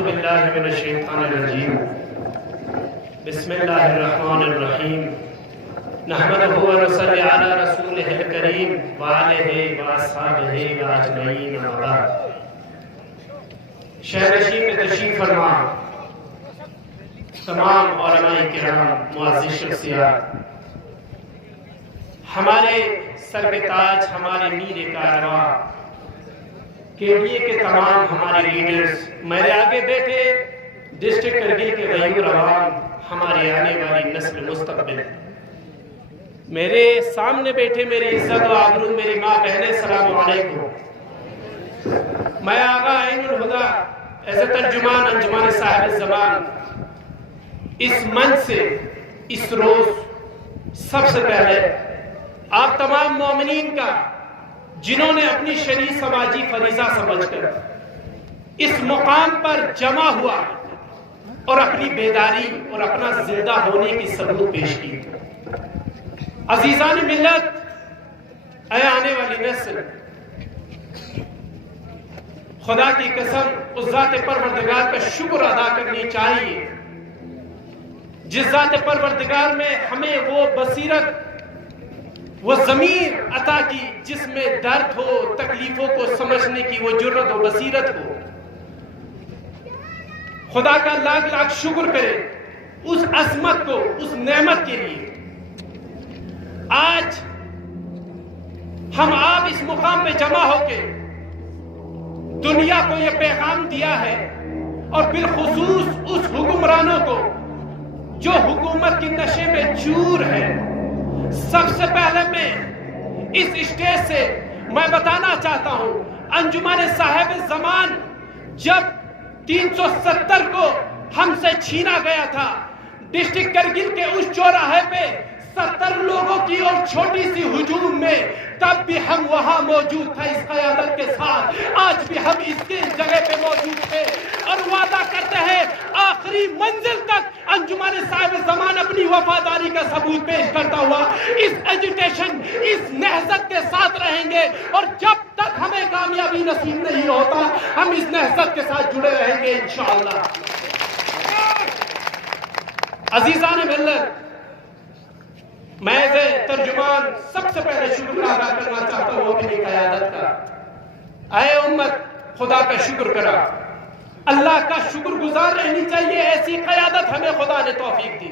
اعوذ باللہ من الشیطان الرجیم بسم اللہ الرحمن الرحیم نحمدہ ونصلی علی رسولہ الکریم وآلہ واصحابہ واجمعین اما بعد۔ شہر نشین میں تشریف فرما تمام علماء کرام، معزز شخصیات، ہمارے سر کے تاج، ہمارے میر کارواں KDA کے تمام ہمارے لیڈرز، میرے آگے بیٹھے ڈسٹرکٹ کرگل کے غیور عوام، ہماری آنے والی نسل مستقبل، میرے سامنے بیٹھے میری عزت و آبرو میری ماں بہنیں، السلام علیکم۔ میں آغا عین الہدا ایز اے ترجمان انجمن صاحب الزمان اس منچ سے اس روز سب سے پہلے آپ تمام مومنین کا، جنہوں نے اپنی شرعی سماجی فریضہ سمجھ کر اس مقام پر جمع ہوا اور اپنی بیداری اور اپنا زندہ ہونے کی ثبوت پیش کی۔ عزیزان ملت، اے آنے والی نسل، خدا کی قسم اس ذات پروردگار کا شکر ادا کرنی چاہیے جس ذات پروردگار میں ہمیں وہ بصیرت، وہ ضمیر عطا کی جس میں درد ہو، تکلیفوں کو سمجھنے کی وہ جرت و بصیرت ہو۔ خدا کا لاکھ لاکھ شکر کرے اس عظمت کو، اس نعمت کے لیے۔ آج ہم آپ اس مقام پہ جمع ہو کے دنیا کو یہ پیغام دیا ہے، اور بالخصوص اس حکمرانوں کو جو حکومت کی نشے میں چور ہے۔ سب سے پہلے میں اس اسٹیج سے میں بتانا چاہتا ہوں، انجمن صاحب الزمان جب 370 کو ہم سے چھینا گیا تھا، ڈسٹرکٹ کرگل کے اس چوراہے پہ 70 لوگوں کی اور چھوٹی سی ہجوم میں، تب بھی ہم وہاں موجود تھے اس قیادت کے ساتھ۔ آج بھی ہم اس کے جگہ پہ موجود تھے اور وعدہ کرتے ہیں آخری منزل تک انجمن صاحب الزمان اپنی وفاداری کا ثبوت پیش کرتا ہوا اس ایجیٹیشن، اس نہضت کے ساتھ رہیں گے، اور جب تک ہمیں کامیابی نصیب نہیں ہوتا ہم اس نہضت کے ساتھ جڑے رہیں گے انشاءاللہ۔ عزیزان ملت، میں ترجمان سب سے پہلے شکر ادا کرنا چاہتا ہوں اپنی قیادت کا۔ اے امت، خدا کا شکر کرا، اللہ کا شکر گزار رہنی چاہیے، ایسی قیادت ہمیں خدا نے توفیق دی۔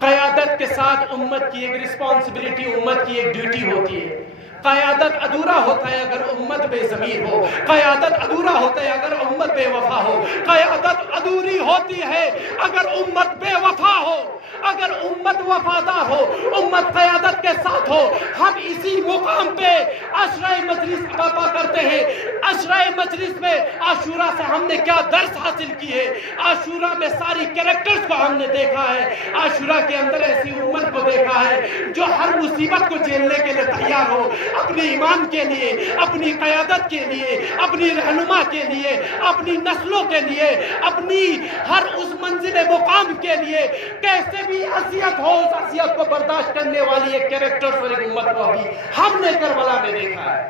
قیادت کے ساتھ امت کی ایک رسپانسبلٹی، امت کی ایک ڈیوٹی ہوتی ہے۔ قیادت ادھورا ہوتا ہے اگر امت بے ضمیر ہو، قیادت ادھورا ہوتا ہے اگر امت بے وفا ہو، قیادت ادھوری ہوتی ہے اگر امت بے وفا ہو، اگر امت وفادار ہو، امت قیادت کے ساتھ ہو۔ ہم اسی مقام پہ عشرہ مجلس برپا کرتے ہیں۔ عشرہ مجلس میں عاشورہ سے ہم نے کیا درس حاصل کی ہے، عاشورہ میں ساری کریکٹرز کو ہم نے دیکھا ہے، عاشورہ کے اندر ایسی امت کو دیکھا ہے جو ہر مصیبت کو جھیلنے کے لیے تیار ہو، اپنے ایمان کے لیے، اپنی قیادت کے لیے، اپنی رہنما کے لیے، اپنی نسلوں کے لیے، اپنی ہر اس منزل مقام کے لیے کیسے بھی اذیت ہو اس اذیت کو برداشت کرنے والی ایک کریکٹر اور ایک امت کو ابھی ہم نے کربلا میں دیکھا ہے۔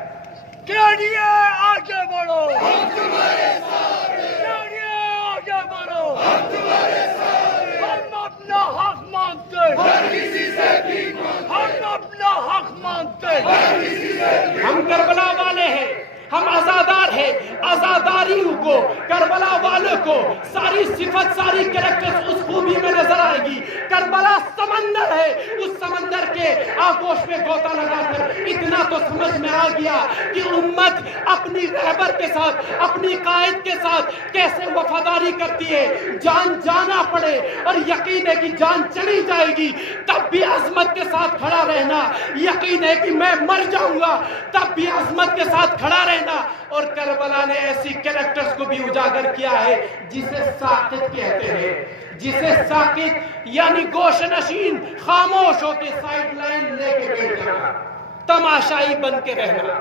KDA آگے بڑھو، ہم تمہارے ساتھ ہیں۔ KDA آگے بڑھو، ہم تمہارے ساتھ ہیں۔ ہم اپنا حق مانگتے ہیں، ہر کسی سے بھی مانگتے ہیں۔ ہم اپنا حق مانگتے ہیں، ہر کسی سے بھی۔ ہم کربلا والے ہیں، ہم آزادار ہیں۔ آزاداریوں کو، کربلا والوں کو ساری صفت، ساری کریکٹرز اس خوبی میں نظر آئے گی۔ کربلا سمندر ہے، اس سمندر کے آغوش میں غوطہ لگا کر اتنا تو سمجھ میں آ گیا کہ امت اپنی رہبر کے ساتھ، اپنی قائد کے ساتھ کیسے وفاداری کرتی ہے۔ جان جانا پڑے اور یقین ہے کہ جان چلی جائے گی تب بھی عظمت کے ساتھ کھڑا رہنا، یقین ہے کہ میں مر جاؤں گا تب بھی عظمت کے ساتھ کھڑا رہنا۔ اور کربلا نے ایسی کریکٹرز کو بھی اجاگر کیا ہے جسے ساقط کہتے ہیں، جسے ساقط یعنی گوش نشین، خاموش ہو کے سائیڈ لائن لے کے بیٹھ جانا، تماشائی بن کے رہنا۔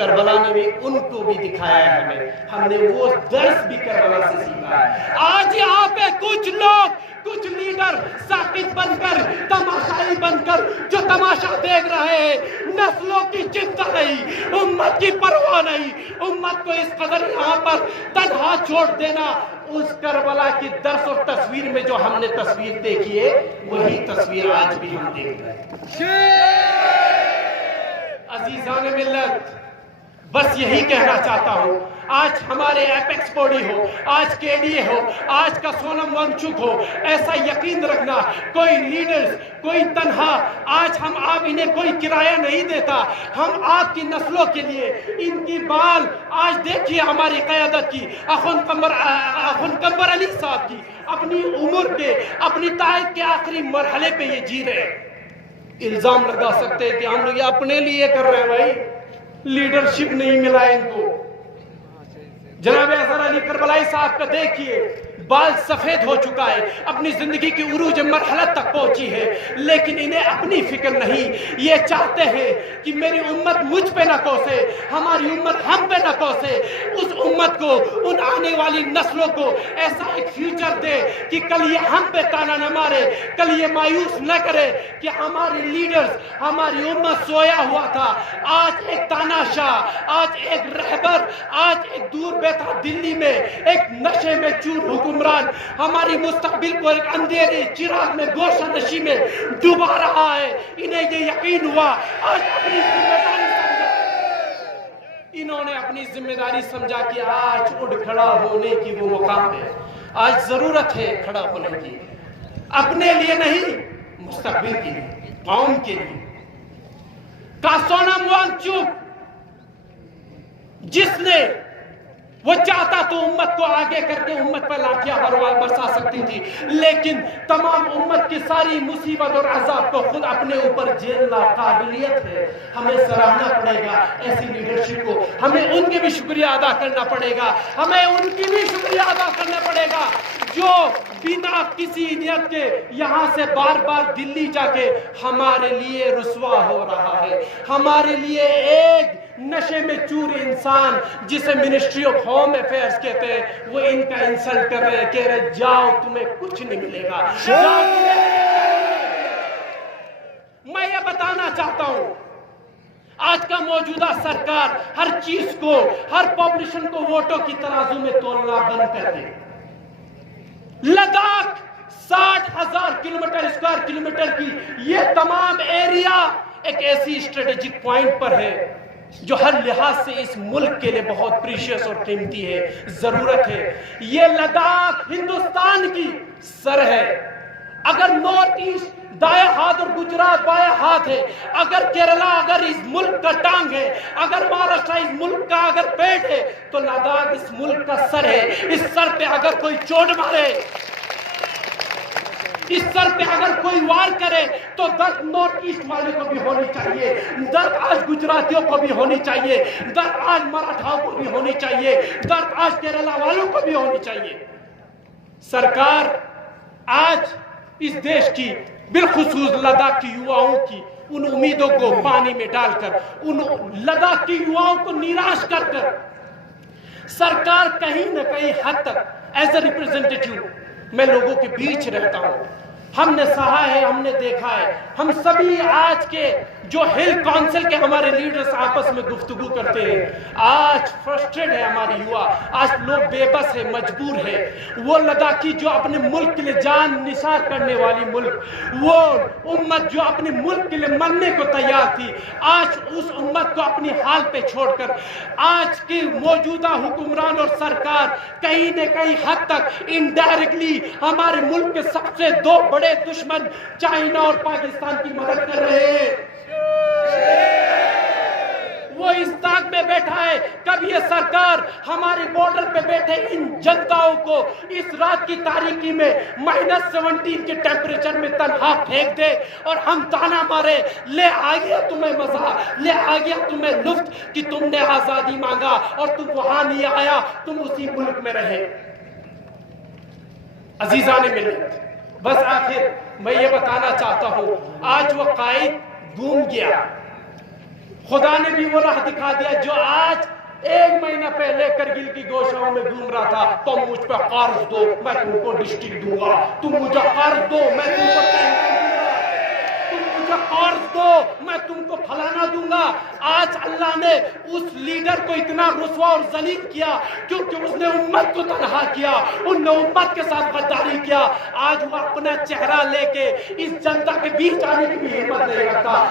کربلا نے بھی ان کو بھی دکھایا ہے ہمیں، ہم نے وہ درس بھی کربلا سے سیکھا ہے۔ آج یہاں پہ کچھ لوگ، کچھ لیڈر ساکت بن کر، تماشائی بن کر جو تماشا دیکھ رہے ہیں، نسلوں کی چنتا نہیں، امت کی پرواہ نہیں، امت کو اس قدر یہاں پر تنہا چھوڑ دینا۔ اس کربلا کی درس اور تصویر میں جو ہم نے تصویر دیکھی ہے، وہی تصویر آج بھی ہم دیکھ رہے ہیں۔ عزیزان ملت، بس یہی کہنا چاہتا ہوں، آج ہمارے ایپیکس باڈی ہو، آج کے ڈی اے ہو، آج کا سونم وانگچک ہو، ایسا یقین رکھنا کوئی لیڈرز، کوئی تنہا، آج ہم آپ انہیں کوئی کرایہ نہیں دیتا، ہم آپ کی نسلوں کے لیے ان کی بال، آج دیکھیے ہماری قیادت کی، اخن قمر علی صاحب کی، اپنی عمر کے، اپنی تائید کے آخری مرحلے پہ یہ جی رہے ہیں۔ الزام لگا سکتے ہیں کہ ہم لوگ یہ اپنے لیے کر رہے ہیں، بھائی لیڈرشپ نہیں ملا ان کو۔ جناب اظہر علی کربلائی صاحب کا دیکھیے، بال سفید ہو چکا ہے، اپنی زندگی کی عروج مرحلہ تک پہنچی ہے، لیکن انہیں اپنی فکر نہیں۔ یہ چاہتے ہیں کہ میری امت مجھ پہ نہ کوسے، ہماری امت ہم پہ نہ کوسے، اس امت کو، ان آنے والی نسلوں کو ایسا ایک فیوچر دے کہ کل یہ ہم پہ تانا نہ مارے، کل یہ مایوس نہ کرے کہ ہمارے لیڈرز، ہماری امت سویا ہوا تھا، آج ایک تاناشاہ، آج ایک رہبر، آج ایک دور بیٹھا دلی میں ایک نشے میں چور حکمران ہماری مستقبل کو ایک اندھیرے چراغ میں گوشہ نشی میں ڈوبا رہا ہے۔ انہیں یہ یقین ہوا، آج اپنی ذمہ داری سمجھا، انہوں نے اپنی ذمہ داری سمجھا کہ آج اٹھ کھڑا ہونے کی وہ مقام ہے، آج ضرورت ہے کھڑا ہونے کی، اپنے لیے نہیں، مستقبل کے لیے، قوم کے لیے۔ کا سونم وانگچک جس نے وہ چاہتا تو امت کو آگے کر کے امت پر لاٹھیاں برسا سکتی تھی، لیکن تمام امت کی ساری مصیبت اور عذاب کو خود اپنے اوپر جھیلنا قابلیت ہے۔ ہمیں سراہنا پڑے گا ایسی لیڈرشپ کو، ہمیں ان کے بھی شکریہ ادا کرنا پڑے گا، ہمیں ان کی بھی شکریہ ادا کرنا پڑے گا جو بنا کسی نیت کے یہاں سے بار بار دلی جا کے ہمارے لیے رسوا ہو رہا ہے، ہمارے لیے ایک نشے میں چور انسان جسے منسٹری آف ہوم افیئرز کہتے ہیں، وہ ان کا انسلٹ کر رہے ہیں، کہہ رہے جاؤ تمہیں کچھ نہیں ملے گا۔ میں یہ بتانا چاہتا ہوں، آج کا موجودہ سرکار ہر چیز کو، ہر پاپولیشن کو ووٹوں کی ترازو میں تولنا بند کر دے۔ لداخ 60,000 کلومیٹر اسکوائر کلومیٹر کی یہ تمام ایریا ایک ایسی اسٹریٹجک پوائنٹ پر ہے جو ہر لحاظ سے اس ملک کے لیے بہت پریشیس اور قیمتی ہے، ضرورت ہے۔ یہ لداخ ہندوستان کی سر ہے، اگر نارتھ ایسٹ دائیں ہاتھ اور گجرات بائیں ہاتھ ہے، اگر کیرلا اگر اس ملک کا ٹانگ ہے، اگر مہاراشٹر اس ملک کا اگر پیٹ ہے، تو لداخ اس ملک کا سر ہے۔ اس سر پہ اگر کوئی چوٹ مارے، اس سر پہ اگر کوئی وار کرے تو درد نارتھ ایسٹ والے کو بھی ہونی چاہیے، درد آج گجراتیوں کو بھی ہونی چاہیے، درد آج مراٹھاؤں کو بھی ہونی چاہیے، درد آج کیرلا والوں کو بھی ہونی چاہیے۔ سرکار آج اس دیش کی، بالخصوص لداخ کی یواؤں کی ان امیدوں کو پانی میں ڈال کر، ان لداخ کی یواؤں کو نراش کر کر، سرکار کہیں نہ کہیں حد تک ایز اے ریپرزنٹیٹیو میں لوگوں کے بیچ رہتا ہوں، ہم نے سہا ہے، ہم نے دیکھا ہے، ہم سبھی آج کے جو ہل کونسل کے ہمارے لیڈرز آپس میں گفتگو کرتے ہیں، آج فرسٹریٹ ہے ہماری یوا، آج لوگ بے بس ہے، مجبور ہے۔ وہ لداخی جو اپنے ملک کے لیے جان نثار کرنے والی ملک، وہ امت جو اپنے ملک کے لیے مرنے کو تیار تھی، آج اس امت کو اپنی حال پہ چھوڑ کر آج کی موجودہ حکمران اور سرکار کہیں نہ کہیں حد تک انڈائریکٹلی ہمارے ملک کے سب سے دو بڑے دشمن چائنا اور پاکستان کی مدد کر رہے ہیں۔ وہ اس طاق میں بیٹھا ہے، کب یہ سرکار ہمارے بارڈر پہ بیٹھے ان جنتاؤں کو اس رات کی تاریکی میں -17 کے ٹیمپریچر میں تنہا پھینک دے اور ہم تانا مارے، لے آ گیا تمہیں مزہ، لے آ گیا تمہیں لطف کہ تم نے آزادی مانگا اور تم وہاں نہیں آیا، تم اسی ملک میں رہے۔ عزیزان ملت، بس آخر میں یہ بتانا چاہتا ہوں، آج وہ قائد گم گیا، خدا نے بھی وہ راہ دکھا دیا جو آج 1 مہینہ پہلے کرگل کی گوشاؤں میں گھوم رہا تھا. تم مجھ پہ قرض دو میں تم کو ڈسٹرکٹ دوں گا, تم مجھے قرض دو میں تم کو ٹینکر دوں گا, تم مجھے قرض دو میں تم کو پھلانا دوں گا. آج اللہ نے اس لیڈر کو اتنا رسوا اور ذلیل کیا کیونکہ اس نے امت کو تنہا کیا, ان نے امت کے ساتھ غداری کیا. آج وہ اپنا چہرہ لے کے اس جنتا کے بیچ آنے کی بھی ہمت نہیں رکھتا.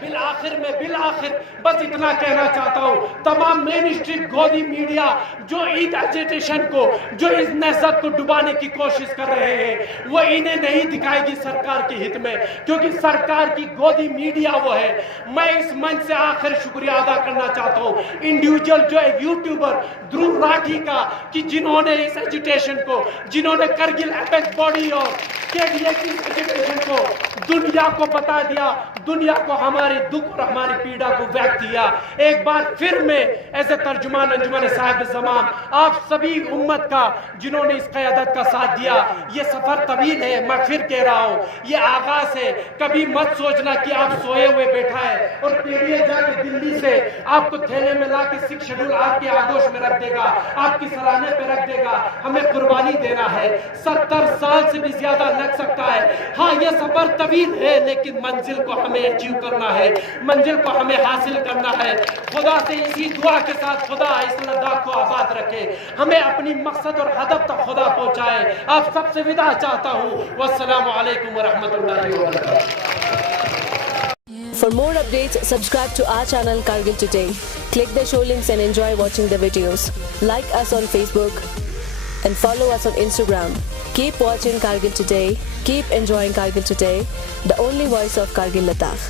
بالآخر بس اتنا کہنا چاہتا ہوں, تمام مین اسٹریم گودی میڈیا جو عید ایجیٹیشن کو, جو اس نہضت کو ڈبانے کی کوشش کر رہے ہیں, وہ انہیں نہیں دکھائے گی سرکار کی ہت میں, کیونکہ سرکار کی گودی میڈیا وہ ہے. میں اس منچ سے آخر شکریہ ادا کرنا چاہتا ہوں انڈیویجول جو ایک یوٹیوبر دھرو راٹھی کا, کہ جنہوں نے اس ایجیٹیشن کو, جنہوں نے کرگل ایپیکس باڈی اور KDA کی ایجیٹیشن کو دنیا کو بتا دیا, دنیا کو ہماری دکھ اور ہماری پیڑا کو ویکت دیا. ایک بار پھر میں ایز اے ترجمان انجمن صاحب زمان آپ سبھی امت کا جنہوں نے اس قیادت کا ساتھ دیا, یہ سفر طویل ہے, میں پھر کہہ رہا ہوں یہ آغاز ہے. کبھی مت سوچنا کہ آپ سوئے ہوئے بیٹھا ہے اور KDA جا کے دلی سے آپ کو تھیلے میں لا کے 6 شیڈول آپ کے آگوش میں رکھ دے گا, آپ کی سرانے پہ رکھ دے گا. ہمیں قربانی دینا ہے, 70 سال سے بھی زیادہ لگ سکتا ہے. ہاں یہ سفر طویل ہے لیکن منزل کو ہمیں اچیو کرنا ہے, منزل کو ہمیں حاصل کرنا ہے. خدا سے اسی دعا کے ساتھ خدا اس لداخ کو آباد رکھے, ہمیں اپنی مقصد اور ہدف تک خدا پہنچائے. آپ سب سے وداع چاہتا ہوں. والسلام علیکم ورحمۃ اللہ وبرکاتہ. For more updates, subscribe to our channel Kargil Today. Click the show links and enjoy watching the videos. Like us on Facebook and follow us on Instagram. Keep watching Kargil Today. Keep enjoying Kargil Today, the only voice of Kargil Ladakh.